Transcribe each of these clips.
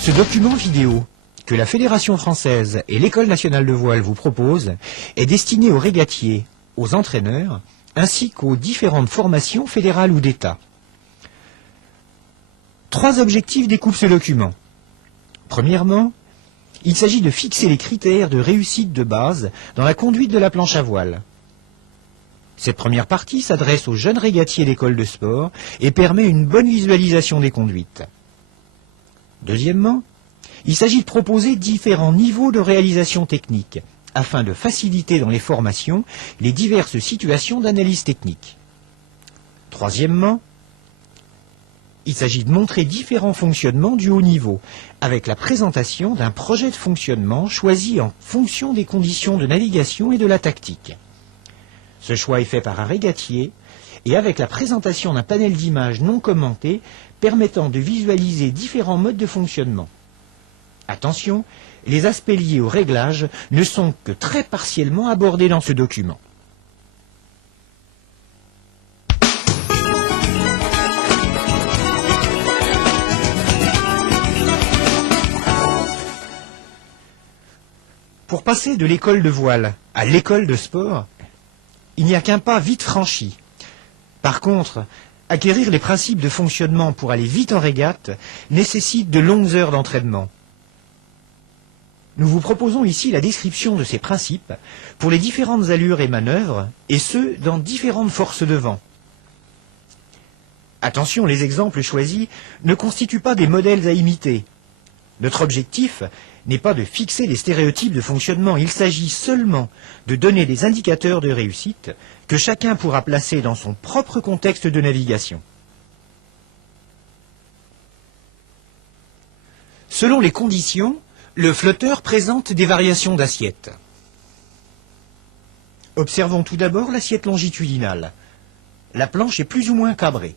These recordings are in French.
Ce document vidéo que la Fédération française et l'École nationale de voile vous proposent est destiné aux régatiers, aux entraîneurs, ainsi qu'aux différentes formations fédérales ou d'État. 3 objectifs découpent ce document. Premièrement, il s'agit de fixer les critères de réussite de base dans la conduite de la planche à voile. Cette première partie s'adresse aux jeunes régatiers d'école de sport et permet une bonne visualisation des conduites. Deuxièmement, il s'agit de proposer différents niveaux de réalisation technique afin de faciliter dans les formations les diverses situations d'analyse technique. Troisièmement, il s'agit de montrer différents fonctionnements du haut niveau avec la présentation d'un projet de fonctionnement choisi en fonction des conditions de navigation et de la tactique. Ce choix est fait par un régatier et avec la présentation d'un panel d'images non commentées permettant de visualiser différents modes de fonctionnement. Attention, les aspects liés au réglage ne sont que très partiellement abordés dans ce document. Pour passer de l'école de voile à l'école de sport, il n'y a qu'un pas vite franchi. Par contre, acquérir les principes de fonctionnement pour aller vite en régate nécessite de longues heures d'entraînement. Nous vous proposons ici la description de ces principes pour les différentes allures et manœuvres, et ce, dans différentes forces de vent. Attention, les exemples choisis ne constituent pas des modèles à imiter. Notre objectif n'est pas de fixer les stéréotypes de fonctionnement, il s'agit seulement de donner des indicateurs de réussite que chacun pourra placer dans son propre contexte de navigation. Selon les conditions, le flotteur présente des variations d'assiette. Observons tout d'abord l'assiette longitudinale. La planche est plus ou moins cabrée.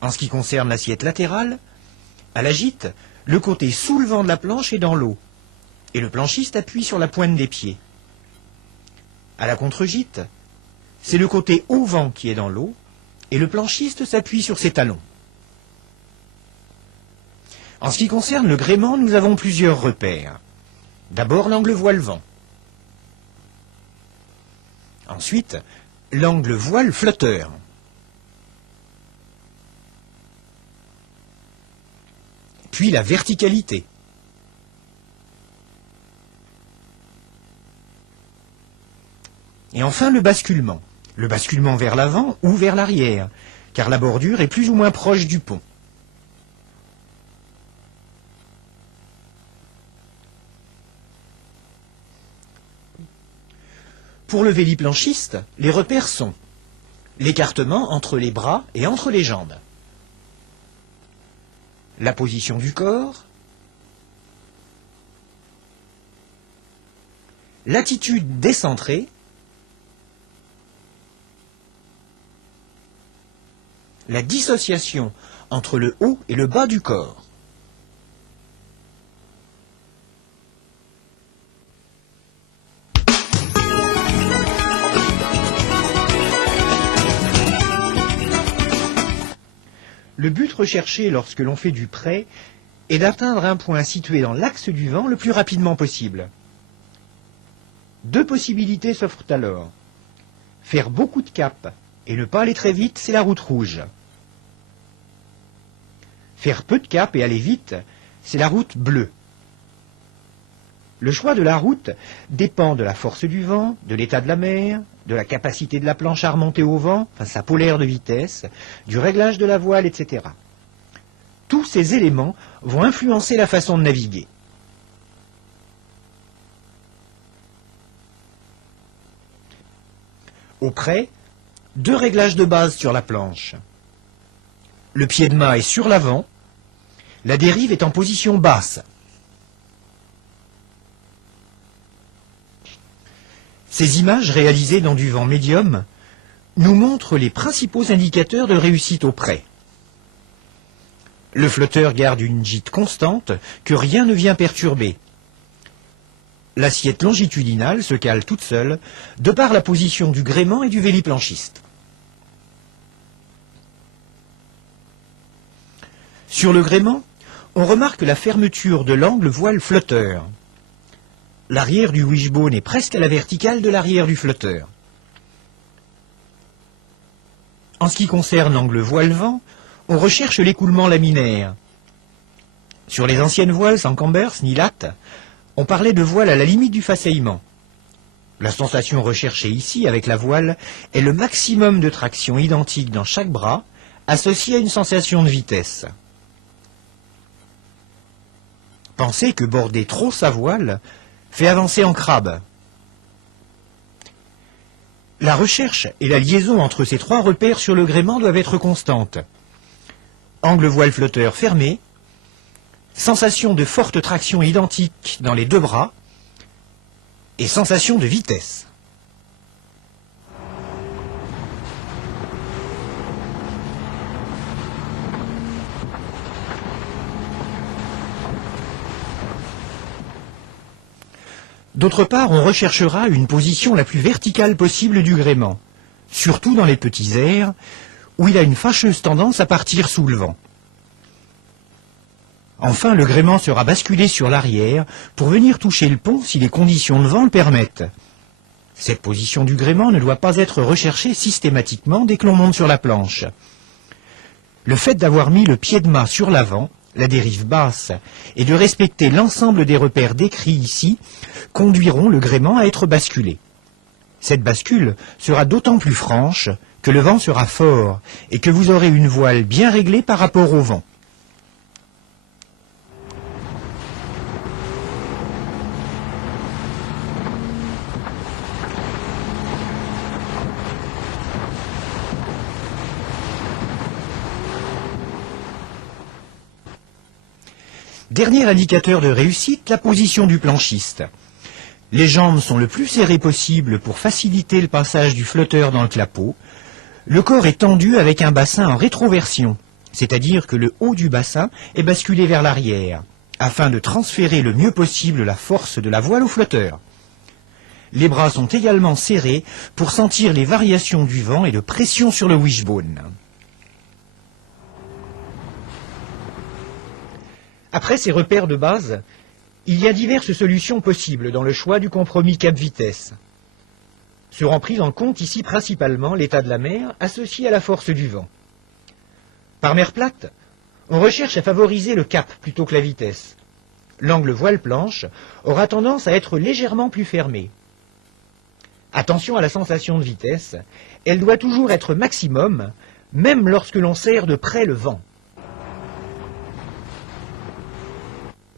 En ce qui concerne l'assiette latérale, à la gîte, le côté sous le vent de la planche est dans l'eau, et le planchiste appuie sur la pointe des pieds. À la contre-gîte, c'est le côté haut vent qui est dans l'eau, et le planchiste s'appuie sur ses talons. En ce qui concerne le gréement, nous avons plusieurs repères. D'abord l'angle voile-vent. Ensuite, l'angle voile-flotteur. Puis la verticalité. Et enfin le basculement vers l'avant ou vers l'arrière, car la bordure est plus ou moins proche du pont. Pour le véliplanchiste, les repères sont l'écartement entre les bras et entre les jambes, la position du corps, l'attitude décentrée, la dissociation entre le haut et le bas du corps. Le but recherché lorsque l'on fait du prêt est d'atteindre un point situé dans l'axe du vent le plus rapidement possible. 2 possibilités s'offrent alors. Faire beaucoup de caps et ne pas aller très vite, c'est la route rouge. Faire peu de caps et aller vite, c'est la route bleue. Le choix de la route dépend de la force du vent, de l'état de la mer, de la capacité de la planche à remonter au vent, enfin sa polaire de vitesse, du réglage de la voile, etc. Tous ces éléments vont influencer la façon de naviguer. Au prêt, 2 réglages de base sur la planche. Le pied de mât est sur l'avant, la dérive est en position basse. Ces images réalisées dans du vent médium nous montrent les principaux indicateurs de réussite au prêt. Le flotteur garde une gîte constante que rien ne vient perturber. L'assiette longitudinale se cale toute seule de par la position du gréement et du véliplanchiste. Sur le gréement, on remarque la fermeture de l'angle voile flotteur. L'arrière du wishbone est presque à la verticale de l'arrière du flotteur. En ce qui concerne l'angle voile-vent, on recherche l'écoulement laminaire. Sur les anciennes voiles sans cambers ni lattes, on parlait de voile à la limite du façaillement. La sensation recherchée ici avec la voile est le maximum de traction identique dans chaque bras, associé à une sensation de vitesse. Pensez que border trop sa voile fait avancer en crabe. La recherche et la liaison entre ces trois repères sur le gréement doivent être constantes. Angle voile flotteur fermé, sensation de forte traction identique dans les deux bras et sensation de vitesse. D'autre part, on recherchera une position la plus verticale possible du gréement, surtout dans les petits airs, où il a une fâcheuse tendance à partir sous le vent. Enfin, le gréement sera basculé sur l'arrière pour venir toucher le pont si les conditions de vent le permettent. Cette position du gréement ne doit pas être recherchée systématiquement dès que l'on monte sur la planche. Le fait d'avoir mis le pied de mât sur l'avant, la dérive basse, et de respecter l'ensemble des repères décrits ici, conduiront le gréement à être basculé. Cette bascule sera d'autant plus franche que le vent sera fort et que vous aurez une voile bien réglée par rapport au vent. Dernier indicateur de réussite, la position du planchiste. Les jambes sont le plus serrées possible pour faciliter le passage du flotteur dans le clapot. Le corps est tendu avec un bassin en rétroversion, c'est-à-dire que le haut du bassin est basculé vers l'arrière, afin de transférer le mieux possible la force de la voile au flotteur. Les bras sont également serrés pour sentir les variations du vent et de pression sur le wishbone. Après ces repères de base, il y a diverses solutions possibles dans le choix du compromis cap-vitesse. Seront prises en compte ici principalement l'état de la mer associé à la force du vent. Par mer plate, on recherche à favoriser le cap plutôt que la vitesse. L'angle voile-planche aura tendance à être légèrement plus fermé. Attention à la sensation de vitesse, elle doit toujours être maximum, même lorsque l'on serre de près le vent.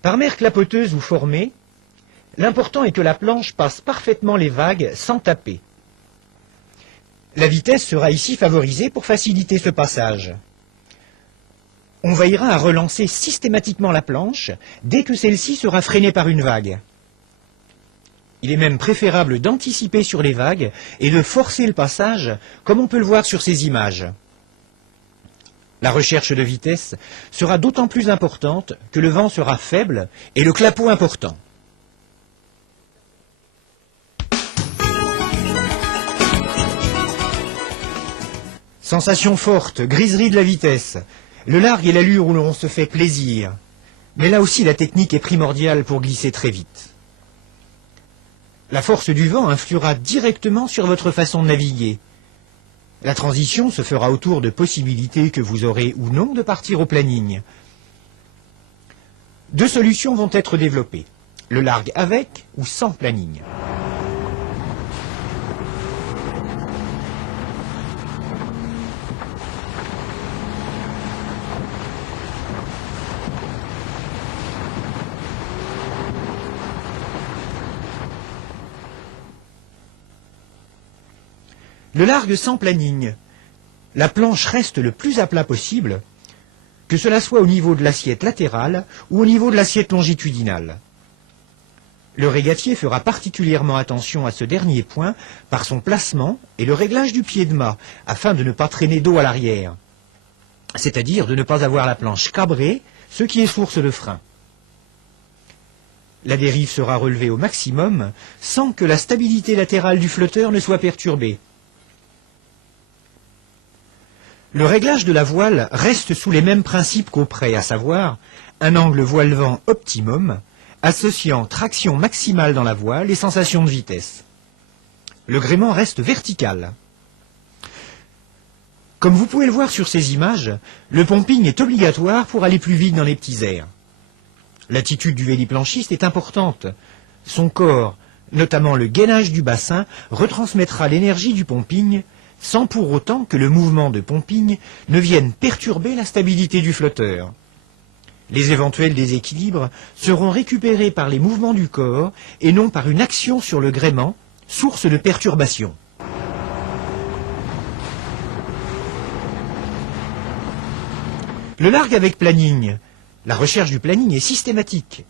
Par mer clapoteuse ou formée, l'important est que la planche passe parfaitement les vagues sans taper. La vitesse sera ici favorisée pour faciliter ce passage. On veillera à relancer systématiquement la planche dès que celle-ci sera freinée par une vague. Il est même préférable d'anticiper sur les vagues et de forcer le passage, comme on peut le voir sur ces images. La recherche de vitesse sera d'autant plus importante que le vent sera faible et le clapot important. Sensation forte, griserie de la vitesse, le largue est l'allure où l'on se fait plaisir. Mais là aussi la technique est primordiale pour glisser très vite. La force du vent influera directement sur votre façon de naviguer. La transition se fera autour de possibilités que vous aurez ou non de partir au planning. Deux solutions vont être développées, le largue avec ou sans planning. Le largue sans planning. La planche reste le plus à plat possible, que cela soit au niveau de l'assiette latérale ou au niveau de l'assiette longitudinale. Le régatier fera particulièrement attention à ce dernier point par son placement et le réglage du pied de mât, afin de ne pas traîner d'eau à l'arrière, c'est-à-dire de ne pas avoir la planche cabrée, ce qui est source de frein. La dérive sera relevée au maximum sans que la stabilité latérale du flotteur ne soit perturbée. Le réglage de la voile reste sous les mêmes principes qu'au près, à savoir un angle voile-vent optimum, associant traction maximale dans la voile et sensation de vitesse. Le gréement reste vertical. Comme vous pouvez le voir sur ces images, le pumping est obligatoire pour aller plus vite dans les petits airs. L'attitude du véliplanchiste est importante. Son corps, notamment le gainage du bassin, retransmettra l'énergie du pumping, sans pour autant que le mouvement de pumping ne vienne perturber la stabilité du flotteur. Les éventuels déséquilibres seront récupérés par les mouvements du corps et non par une action sur le gréement, source de perturbation. Le largue avec planning. La recherche du planning est systématique.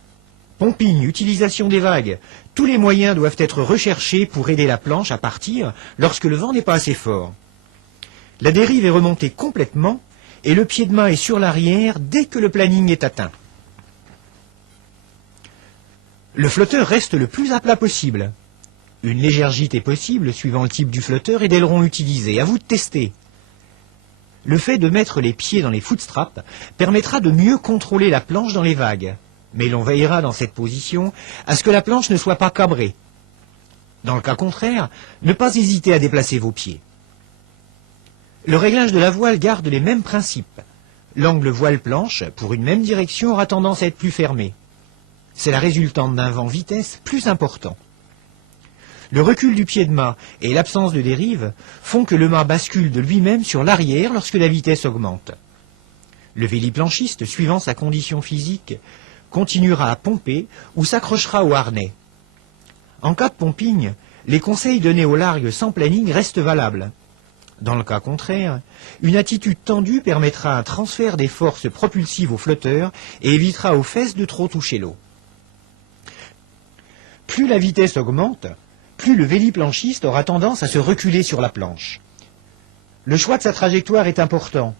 Pumping, utilisation des vagues, tous les moyens doivent être recherchés pour aider la planche à partir lorsque le vent n'est pas assez fort. La dérive est remontée complètement et le pied de mât est sur l'arrière dès que le planning est atteint. Le flotteur reste le plus à plat possible. Une légère gîte est possible suivant le type du flotteur et d'aileron utilisé. À vous de tester. Le fait de mettre les pieds dans les footstraps permettra de mieux contrôler la planche dans les vagues. Mais l'on veillera dans cette position à ce que la planche ne soit pas cabrée. Dans le cas contraire, ne pas hésiter à déplacer vos pieds. Le réglage de la voile garde les mêmes principes. L'angle voile-planche, pour une même direction, aura tendance à être plus fermé. C'est la résultante d'un vent vitesse plus important. Le recul du pied de mât et l'absence de dérive font que le mât bascule de lui-même sur l'arrière lorsque la vitesse augmente. Le véliplanchiste, suivant sa condition physique, continuera à pomper ou s'accrochera au harnais. En cas de pumping, les conseils donnés au largue sans planning restent valables. Dans le cas contraire, une attitude tendue permettra un transfert des forces propulsives au flotteur et évitera aux fesses de trop toucher l'eau. Plus la vitesse augmente, plus le véliplanchiste aura tendance à se reculer sur la planche. Le choix de sa trajectoire est important.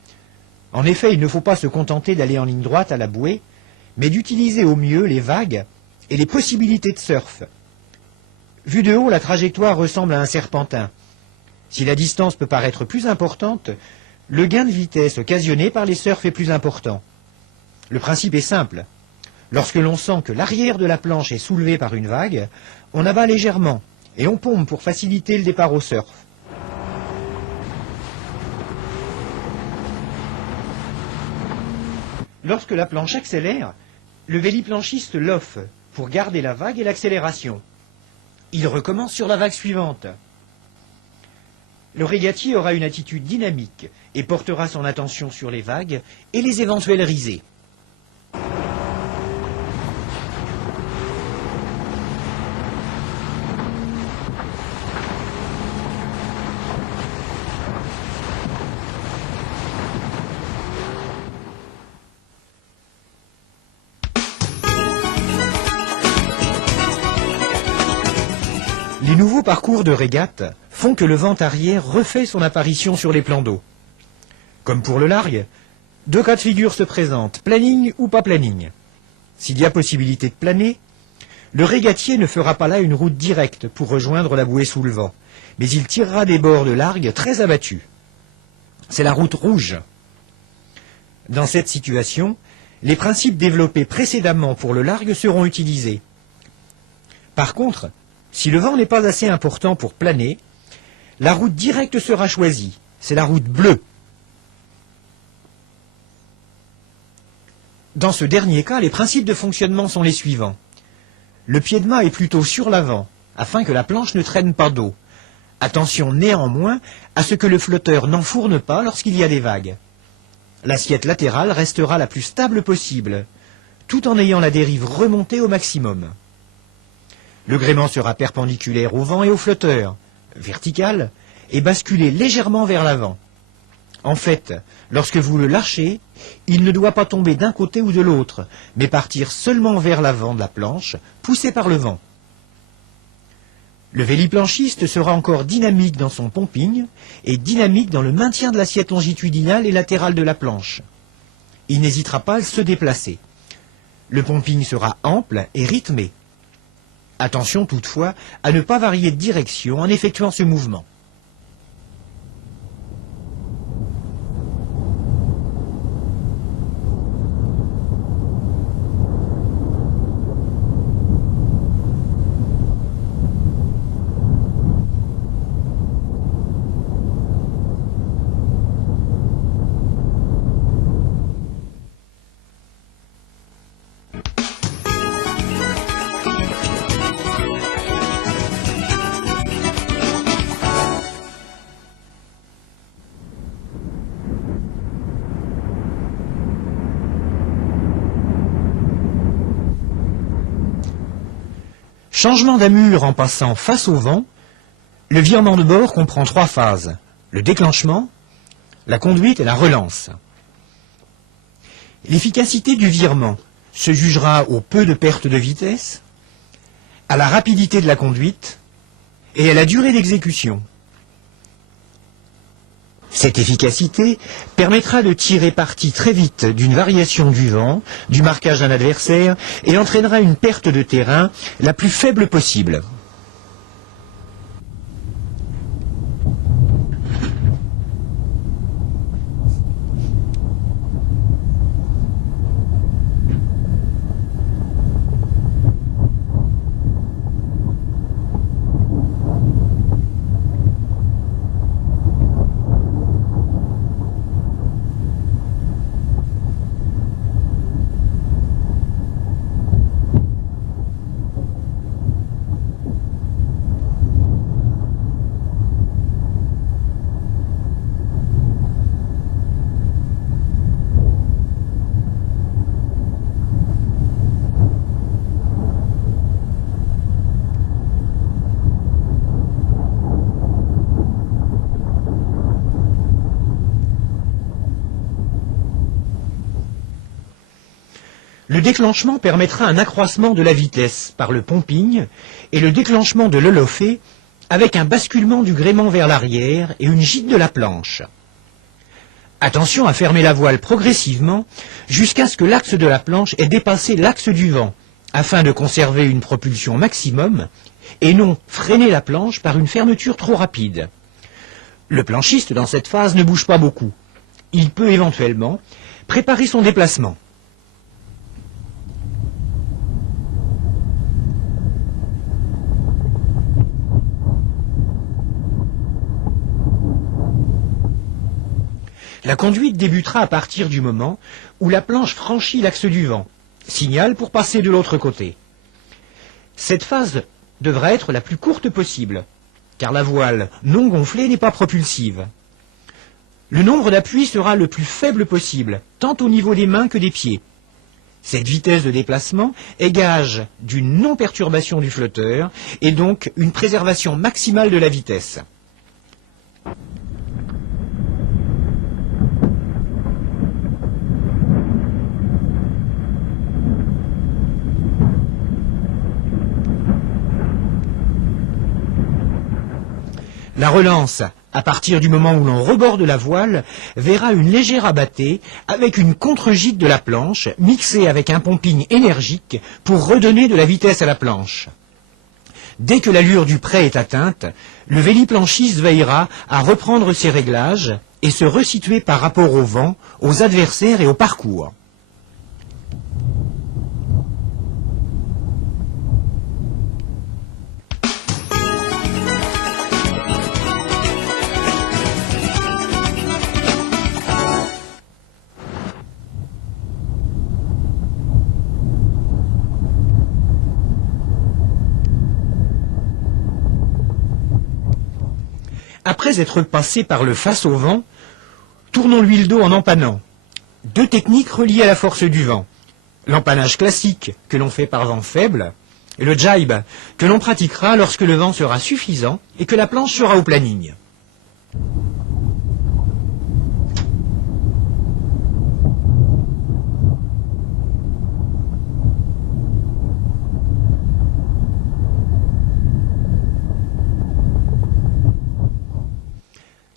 En effet, il ne faut pas se contenter d'aller en ligne droite à la bouée, mais d'utiliser au mieux les vagues et les possibilités de surf. Vu de haut, la trajectoire ressemble à un serpentin. Si la distance peut paraître plus importante, le gain de vitesse occasionné par les surfs est plus important. Le principe est simple. Lorsque l'on sent que l'arrière de la planche est soulevé par une vague, on abat légèrement et on pompe pour faciliter le départ au surf. Lorsque la planche accélère, le véliplanchiste l'offre pour garder la vague et l'accélération. Il recommence sur la vague suivante. Le régatier aura une attitude dynamique et portera son attention sur les vagues et les éventuelles risées. Les nouveaux parcours de régate font que le vent arrière refait son apparition sur les plans d'eau. Comme pour le largue, deux cas de figure se présentent, planning ou pas planning. S'il y a possibilité de planer, le régatier ne fera pas là une route directe pour rejoindre la bouée sous le vent, mais il tirera des bords de largue très abattus. C'est la route rouge. Dans cette situation, les principes développés précédemment pour le largue seront utilisés. Par contre, si le vent n'est pas assez important pour planer, la route directe sera choisie. C'est la route bleue. Dans ce dernier cas, les principes de fonctionnement sont les suivants. Le pied de mât est plutôt sur l'avant, afin que la planche ne traîne pas d'eau. Attention néanmoins à ce que le flotteur n'enfourne pas lorsqu'il y a des vagues. L'assiette latérale restera la plus stable possible, tout en ayant la dérive remontée au maximum. Le gréement sera perpendiculaire au vent et au flotteur, vertical, et basculé légèrement vers l'avant. En fait, lorsque vous le lâchez, il ne doit pas tomber d'un côté ou de l'autre, mais partir seulement vers l'avant de la planche, poussé par le vent. Le véliplanchiste sera encore dynamique dans son pumping et dynamique dans le maintien de l'assiette longitudinale et latérale de la planche. Il n'hésitera pas à se déplacer. Le pumping sera ample et rythmé. Attention toutefois à ne pas varier de direction en effectuant ce mouvement. Changement d'amure en passant face au vent, le virement de bord comprend 3 phases, le déclenchement, la conduite et la relance. L'efficacité du virement se jugera au peu de perte de vitesse, à la rapidité de la conduite et à la durée d'exécution. Cette efficacité permettra de tirer parti très vite d'une variation du vent, du marquage d'un adversaire et entraînera une perte de terrain la plus faible possible. Le déclenchement permettra un accroissement de la vitesse par le pumping et le déclenchement de l'holofé avec un basculement du gréement vers l'arrière et une gîte de la planche. Attention à fermer la voile progressivement jusqu'à ce que l'axe de la planche ait dépassé l'axe du vent, afin de conserver une propulsion maximum et non freiner la planche par une fermeture trop rapide. Le planchiste dans cette phase ne bouge pas beaucoup. Il peut éventuellement préparer son déplacement. La conduite débutera à partir du moment où la planche franchit l'axe du vent, signal pour passer de l'autre côté. Cette phase devra être la plus courte possible, car la voile non gonflée n'est pas propulsive. Le nombre d'appuis sera le plus faible possible, tant au niveau des mains que des pieds. Cette vitesse de déplacement est gage d'une non-perturbation du flotteur et donc une préservation maximale de la vitesse. La relance, à partir du moment où l'on reborde la voile, verra une légère abattée avec une contre-gîte de la planche mixée avec un pumping énergique pour redonner de la vitesse à la planche. Dès que l'allure du près est atteinte, le véliplanchiste veillera à reprendre ses réglages et se resituer par rapport au vent, aux adversaires et au parcours. Après être passé par le face au vent, tournons-lui le dos en empannant. 2 techniques reliées à la force du vent. L'empannage classique, que l'on fait par vent faible, et le jibe, que l'on pratiquera lorsque le vent sera suffisant et que la planche sera au planning.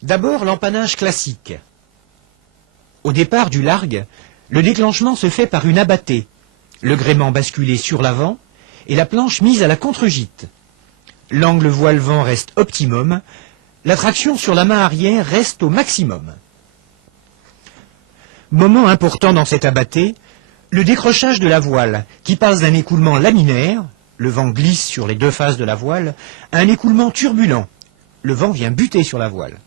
D'abord, l'empannage classique. Au départ du largue, le déclenchement se fait par une abattée, le gréement basculé sur l'avant et la planche mise à la contre-gîte. L'angle voile-vent reste optimum, la traction sur la main arrière reste au maximum. Moment important dans cette abattée, le décrochage de la voile, qui passe d'un écoulement laminaire, le vent glisse sur les 2 faces de la voile, à un écoulement turbulent, le vent vient buter sur la voile.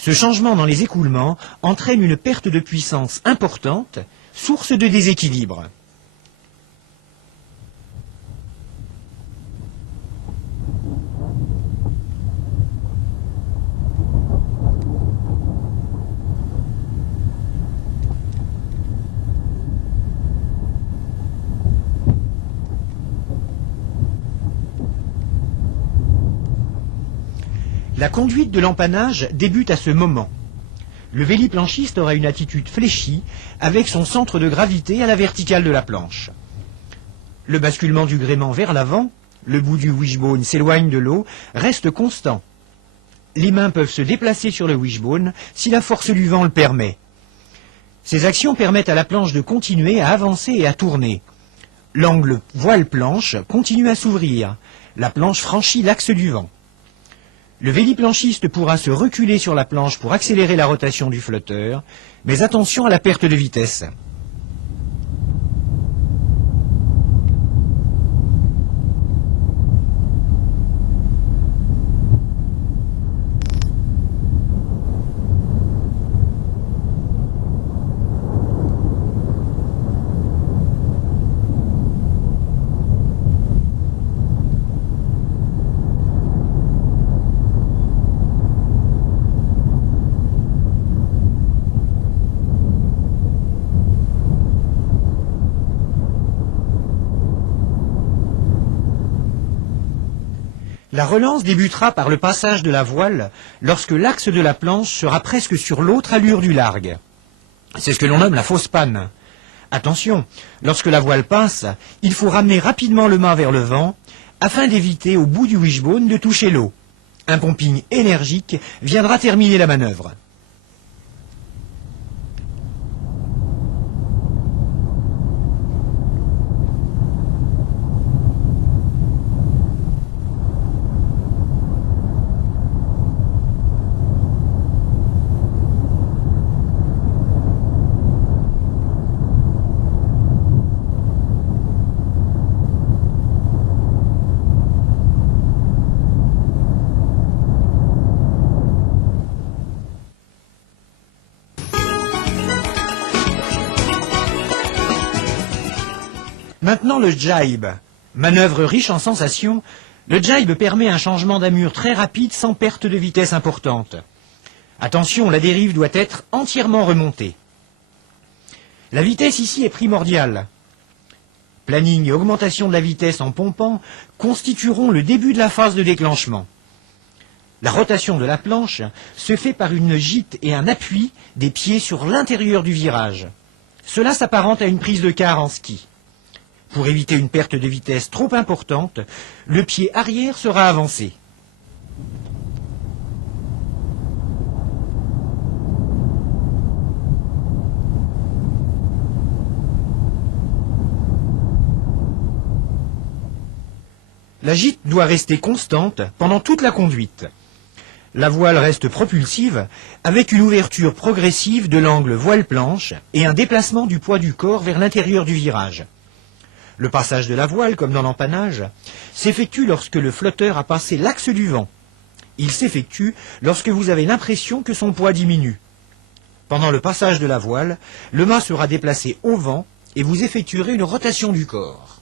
Ce changement dans les écoulements entraîne une perte de puissance importante, source de déséquilibre. La conduite de l'empannage débute à ce moment. Le véliplanchiste aura une attitude fléchie avec son centre de gravité à la verticale de la planche. Le basculement du gréement vers l'avant, le bout du wishbone s'éloigne de l'eau, reste constant. Les mains peuvent se déplacer sur le wishbone si la force du vent le permet. Ces actions permettent à la planche de continuer à avancer et à tourner. L'angle voile-planche continue à s'ouvrir. La planche franchit l'axe du vent. Le véliplanchiste pourra se reculer sur la planche pour accélérer la rotation du flotteur, mais attention à la perte de vitesse. La relance débutera par le passage de la voile lorsque l'axe de la planche sera presque sur l'autre allure du largue. C'est ce que l'on nomme la fausse panne. Attention, lorsque la voile passe, il faut ramener rapidement le mât vers le vent afin d'éviter au bout du wishbone de toucher l'eau. Un pumping énergique viendra terminer la manœuvre. Maintenant le jibe. Manœuvre riche en sensations, le jibe permet un changement d'amure très rapide sans perte de vitesse importante. Attention, la dérive doit être entièrement remontée. La vitesse ici est primordiale. Planning et augmentation de la vitesse en pompant constitueront le début de la phase de déclenchement. La rotation de la planche se fait par une gîte et un appui des pieds sur l'intérieur du virage. Cela s'apparente à une prise de quart en ski. Pour éviter une perte de vitesse trop importante, le pied arrière sera avancé. La gîte doit rester constante pendant toute la conduite. La voile reste propulsive avec une ouverture progressive de l'angle voile-planche et un déplacement du poids du corps vers l'intérieur du virage. Le passage de la voile, comme dans l'empannage, s'effectue lorsque le flotteur a passé l'axe du vent. Il s'effectue lorsque vous avez l'impression que son poids diminue. Pendant le passage de la voile, le mât sera déplacé au vent et vous effectuerez une rotation du corps.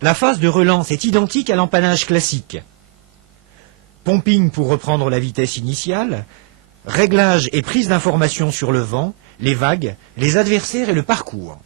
La phase de relance est identique à l'empannage classique. Pumping pour reprendre la vitesse initiale, réglage et prise d'informations sur le vent, les vagues, les adversaires et le parcours.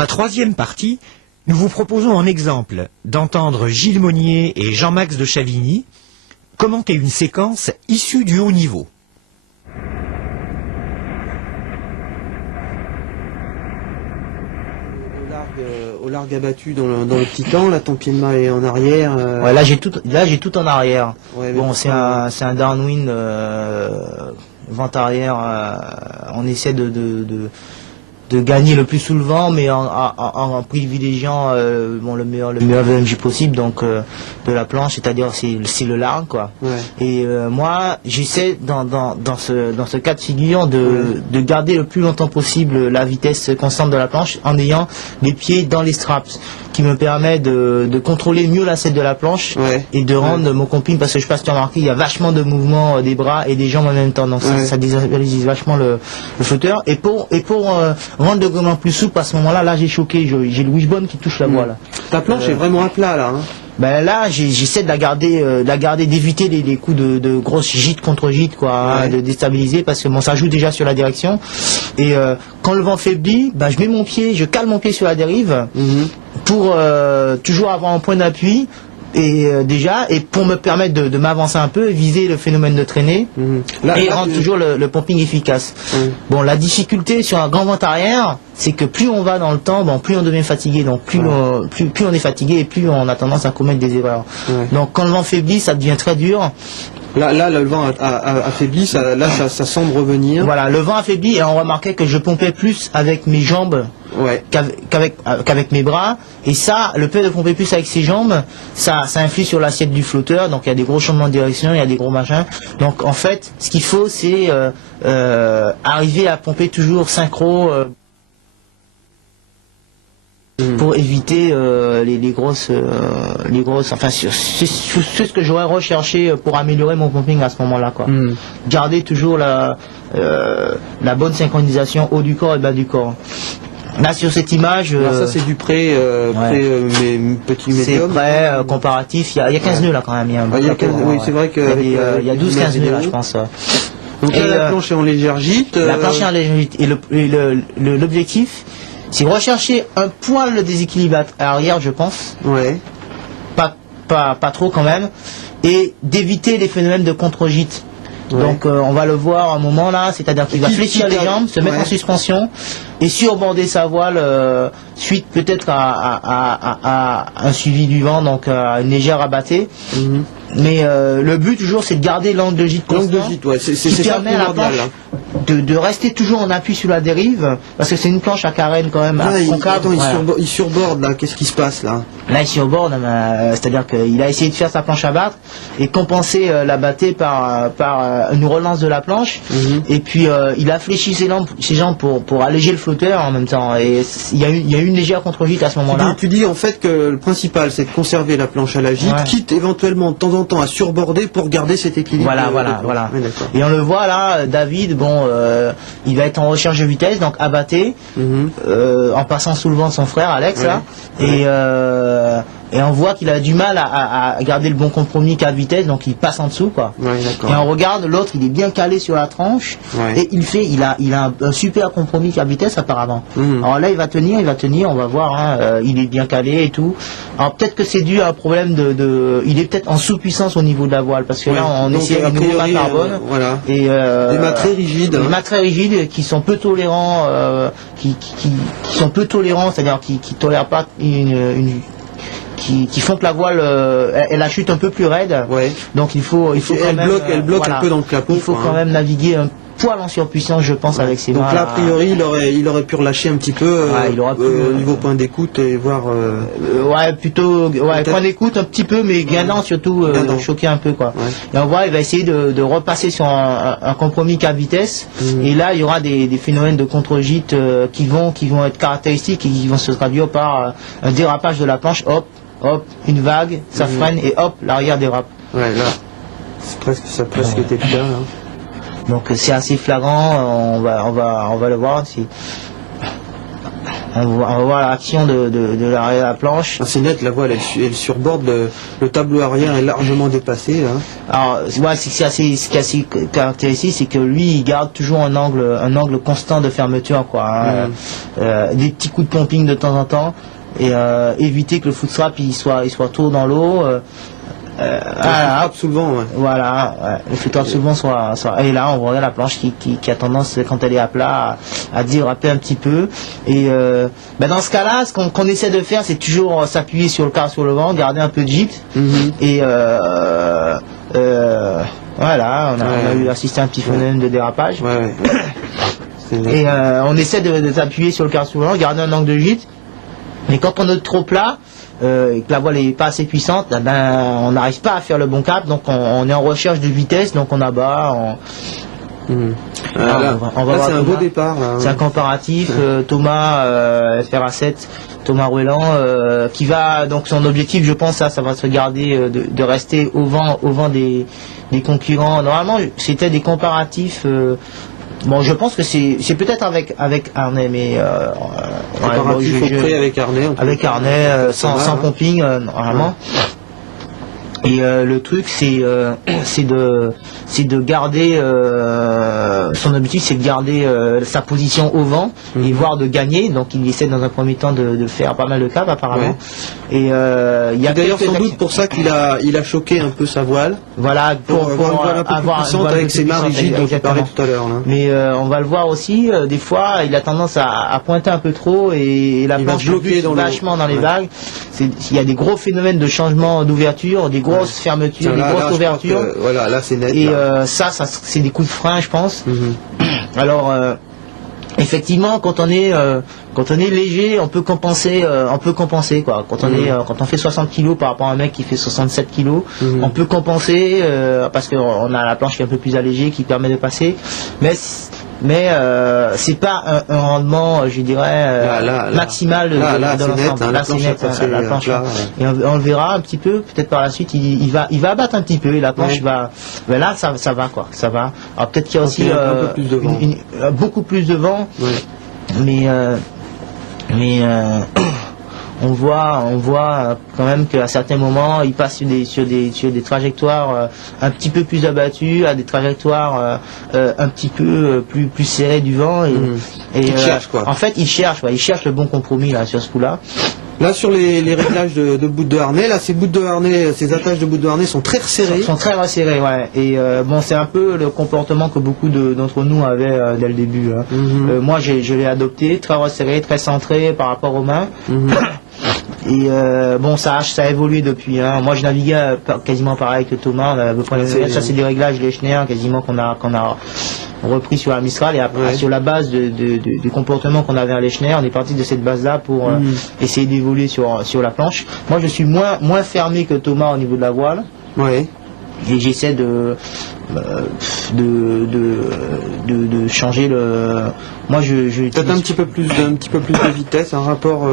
la troisième partie, nous vous proposons en exemple d'entendre Gilles Monnier et Jean-Max de Chavigny commenter une séquence issue du haut niveau. Au largue abattu dans le petit temps, là ton pied de mât est en arrière. Ouais, là j'ai tout en arrière. Ouais, bon, c'est un downwind, vent arrière. On essaie de gagner le plus sous le vent, mais en privilégiant le meilleur VMJ possible, donc de la planche, c'est-à-dire c'est le large, quoi. Ouais. Et moi, j'essaie dans ce cas de figure de garder le plus longtemps possible la vitesse constante de la planche en ayant les pieds dans les straps, qui me permet de contrôler mieux l'assiette de la planche et de rendre mon comping, parce que je passe, tu as remarqué, il y a vachement de mouvements des bras et des jambes en même temps, donc ça déstabilise vachement le flotteur. Et pour rendre le gouvernement plus souple, à ce moment-là, là j'ai choqué, j'ai le wishbone qui touche la voile. Ta planche est vraiment à plat là. Hein. Ben là, j'essaie de la garder, d'éviter les coups de grosses gîtes contre gîtes, quoi, de déstabiliser, parce que bon, ça joue déjà sur la direction. Et quand le vent faiblit, ben, je cale mon pied sur la dérive pour toujours avoir un point d'appui. Et et pour me permettre de m'avancer un peu, viser le phénomène de traînée et rendre toujours le pumping efficace. Bon, la difficulté sur un grand vent arrière, c'est que plus on va dans le temps, bon, plus on devient fatigué. Donc plus on est fatigué et plus on a tendance à commettre des erreurs. Donc quand le vent faiblit, ça devient très dur. Là, le vent affaibli, ça semble revenir. Voilà, le vent affaibli et on remarquait que je pompais plus avec mes jambes qu'avec mes bras. Et ça, le fait de pomper plus avec ses jambes, ça influe sur l'assiette du flotteur. Donc il y a des gros changements de direction, il y a des gros machins. Donc en fait, ce qu'il faut, c'est arriver à pomper toujours synchro. Pour éviter les grosses, enfin c'est ce que j'aurais recherché pour améliorer mon pumping à ce moment-là, quoi. Garder toujours la bonne synchronisation haut du corps et bas du corps. Là sur cette image, alors ça c'est du pré, petit médium. C'est prêt, comparatif. Il y a 15 nœuds là quand même. Oui, c'est vrai que il y a 12-15 nœuds là, je pense. Donc là, la planche est en légère gîte. La planche est en légère gîte et l'objectif, c'est rechercher un poil de déséquilibre à l'arrière, je pense. Ouais. Pas trop quand même. Et d'éviter les phénomènes de contre-gîte. Donc on va le voir à un moment là, c'est-à-dire qu'il va fléchir les jambes, se mettre en suspension et surborder sa voile suite peut-être à un suivi du vent, donc à une légère abattée. Mais le but toujours c'est de garder l'angle de gîte constant. L'angle de gîte, c'est ça permet à la planche de rester toujours en appui sur la dérive, parce que c'est une planche à carène quand même. Il surborde là, qu'est-ce qui se passe là? Là il surborde, c'est-à-dire qu'il a essayé de faire sa planche à battre et compenser la battée par une relance de la planche, et puis il a fléchi ses jambes pour alléger le flotteur en même temps, et il y a eu une légère contre-gîte à ce moment-là. Tu dis en fait que le principal c'est de conserver la planche à la gîte, quitte éventuellement de temps en temps à surborder pour garder cet équilibre. Voilà. Et on le voit là, David, bon, il va être en recherche de vitesse, donc abatté, en passant sous le vent de son frère Alex là, et on voit qu'il a du mal à garder le bon compromis qu'à vitesse, donc il passe en dessous, quoi. Et on regarde l'autre, il est bien calé sur la tranche, et il a un super compromis qu'à vitesse apparemment. Alors là il va tenir, on va voir, hein, il est bien calé et tout. Alors peut-être que c'est dû à un problème il est peut-être en sous-puissance au niveau de la voile, parce que là on essaie de nouveau mât carbone, et des mâts très rigides. Des mâts très rigides qui sont peu tolérants, c'est-à-dire qui tolèrent pas qui font que la voile elle la chute un peu plus raide. Donc il faut elle bloque un peu dans le clapot. Il faut quand même naviguer un poil en surpuissance, je pense, avec ses mains. Donc là, a priori, il aurait pu relâcher un petit peu au niveau point d'écoute et voir. Point d'écoute un petit peu, mais gagnant surtout, choquer un peu, quoi. Et on voit, il va essayer de repasser sur un compromis qu'à vitesse. Et là, il y aura des phénomènes de contre-gîte qui vont être caractéristiques et qui vont se traduire par un dérapage de la planche. Hop, une vague, ça freine et hop, l'arrière dérape. Là, ça a presque été le cas. Là. Donc c'est assez flagrant, on va le voir. on voit l'action de l'arrière de la planche. Ah, c'est net, la voile elle surborde, le tableau arrière est largement déplacé là. Alors ouais, ce qui est assez caractéristique, c'est que lui il garde toujours un angle constant de fermeture quoi, hein. Des petits coups de pumping de temps en temps et éviter que le footstrap il soit trop dans l'eau. Frappe sous le vent, ouais. Voilà, ouais, le footstrap sous le vent soit. Et là on voit la planche qui a tendance quand elle est à plat à déraper un petit peu. Et dans ce cas-là, ce qu'on essaie de faire, c'est toujours s'appuyer sur le quart sur le vent, garder un peu de gîte. Et voilà, on a eu assisté à un petit phénomène de dérapage. Et on essaie de s'appuyer sur le quart sur le vent, garder un angle de gîte. Mais quand on est trop plat, et que la voile n'est pas assez puissante, on n'arrive pas à faire le bon cap, donc on est en recherche de vitesse, donc on abat. Là, c'est un beau départ. C'est un comparatif. Thomas FRA7, Thomas Ruelland, qui va donc son objectif, je pense, ça va se garder de rester au vent des concurrents. Normalement, c'était des comparatifs. Bon, je pense que c'est peut-être avec Arnais, mais avec Arnais. Avec Arnais, sans pumping, normalement. Et le truc, c'est de garder son objectif, c'est de garder sa position au vent et voire de gagner. Donc il essaie dans un premier temps de faire pas mal de caps apparemment. Et il y a d'ailleurs sans doute pour ça qu'il a choqué un peu sa voile. Voilà, pour avoir une voile un peu plus puissante avec ses mains rigides dont il parlait tout à l'heure. Mais on va le voir aussi, des fois il a tendance à pointer un peu trop et la planche bloquée vachement dans les vagues. Il y a des gros phénomènes de changement d'ouverture, des grosses fermetures, des grosses ouvertures. Voilà, là c'est net. Et ça c'est des coups de frein, je pense. Alors effectivement, quand on est léger, on peut compenser quoi. Quand on fait 60 kg par rapport à un mec qui fait 67 kg, on peut compenser parce qu'on a la planche qui est un peu plus allégée, qui permet de passer. Mais c'est pas un rendement, je dirais, maximal de l'ensemble. Là, c'est net, la planche. Et on le verra un petit peu, peut-être par la suite, il va abattre un petit peu et la planche va. Mais là, ça va quoi, ça va. Alors peut-être qu'il y a aussi beaucoup plus de vent, mais on voit quand même qu'à certains moments, il passe sur des trajectoires un petit peu plus abattues, à des trajectoires un petit peu plus serrées du vent. Et il cherche quoi. En fait, il cherche le bon compromis là sur ce coup-là. Là sur les réglages de bouts de harnais, là ces attaches de bouts de harnais sont très resserrées. Sont très resserrées, ouais. Et bon, c'est un peu le comportement que beaucoup d'entre nous avaient dès le début. Hein. Moi, je l'ai adopté, très resserré, très centré par rapport aux mains. Et bon, ça a évolué depuis. Hein. Moi, je naviguais quasiment pareil que Thomas. On avait à peu près ça, c'est des réglages Lechner quasiment qu'on a repris sur la Mistral et après sur la base du comportement qu'on avait à Lechner, on est parti de cette base là pour essayer d'évoluer sur la planche. Moi je suis moins fermé que Thomas au niveau de la voile et j'essaie de changer le. Moi je peut-être un petit peu plus de vitesse, un rapport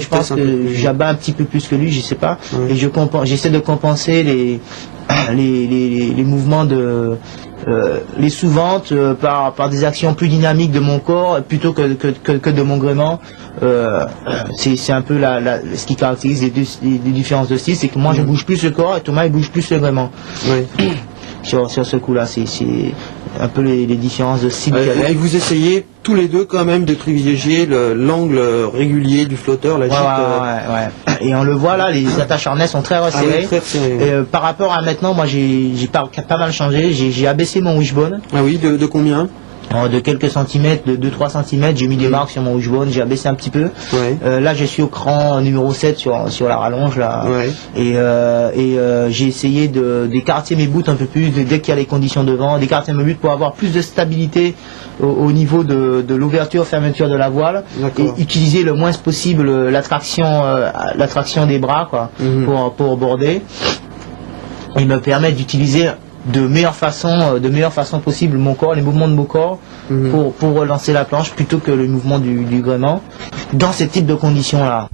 je pense que j'abats un petit peu plus que lui, je sais pas, et j'essaie de compenser les mouvements les sous-ventes par des actions plus dynamiques de mon corps plutôt que de mon gréement. C'est un peu ce qui caractérise les différences de style, c'est que moi je bouge plus le corps et Thomas il bouge plus le gréement. Sur ce coup-là, c'est un peu les différences de style. Et vous essayez tous les deux quand même de privilégier l'angle régulier du flotteur, la gîte. Et on le voit là, les attaches harnais sont très resserrées. Et par rapport à maintenant, moi j'ai pas mal changé. J'ai abaissé mon wishbone. Ah oui, de combien? De quelques centimètres, de 2-3 centimètres, j'ai mis des marques sur mon wishbone, j'ai abaissé un petit peu. Là, je suis au cran numéro 7 sur la rallonge là. Et j'ai essayé d'écarter mes bouts un peu plus dès qu'il y a les conditions de vent, d'écarter mes bouts pour avoir plus de stabilité au niveau de l'ouverture, fermeture de la voile et utiliser le moins possible l'attraction des bras quoi, pour border et me permettre d'utiliser de meilleure façon possible mon corps, les mouvements de mon corps pour relancer la planche plutôt que le mouvement du gréement dans ce type de conditions là.